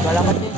Salamat din.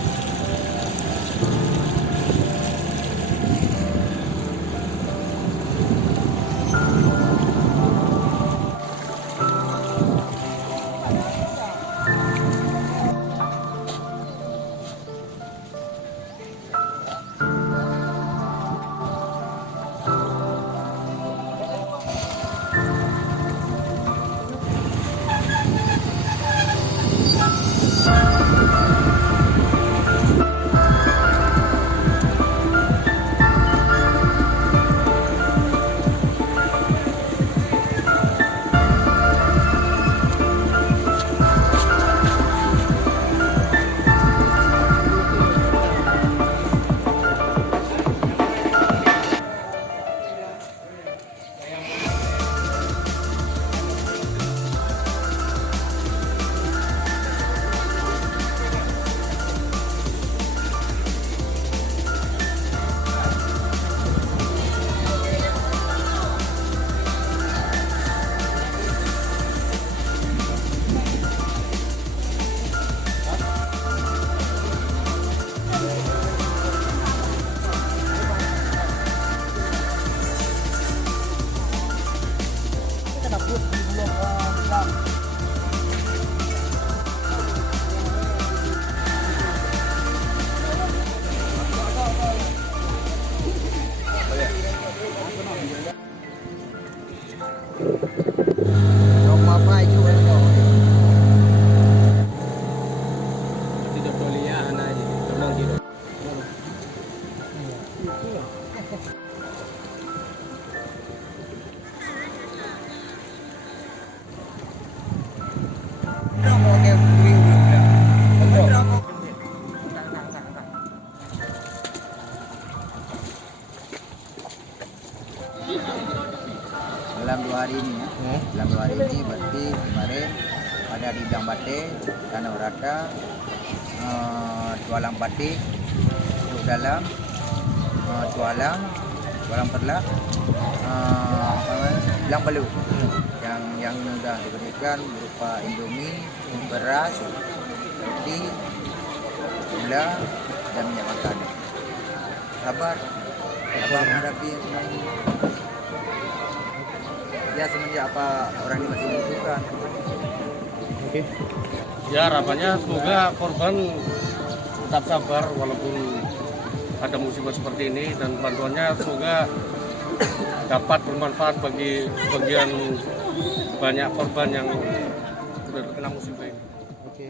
Dalam 2 hari ini ya. Dalam 2 hari ini berarti kemarin pada di Bidang Bate, Tanah Rata, Tualang Batik, Dalam, Tualang Perlak, Bilang Balu yang sudah diberikan berupa Indomie, beras, roti, gula, dan minyak makan. Sabar menghadapi ya semenjak apa orang ini masih membutuhkan. Oke. Ya harapannya semoga korban tetap sabar walaupun ada musibah seperti ini, dan bantuannya semoga dapat bermanfaat bagi bagian banyak korban yang sudah terkena musibah ini. Oke.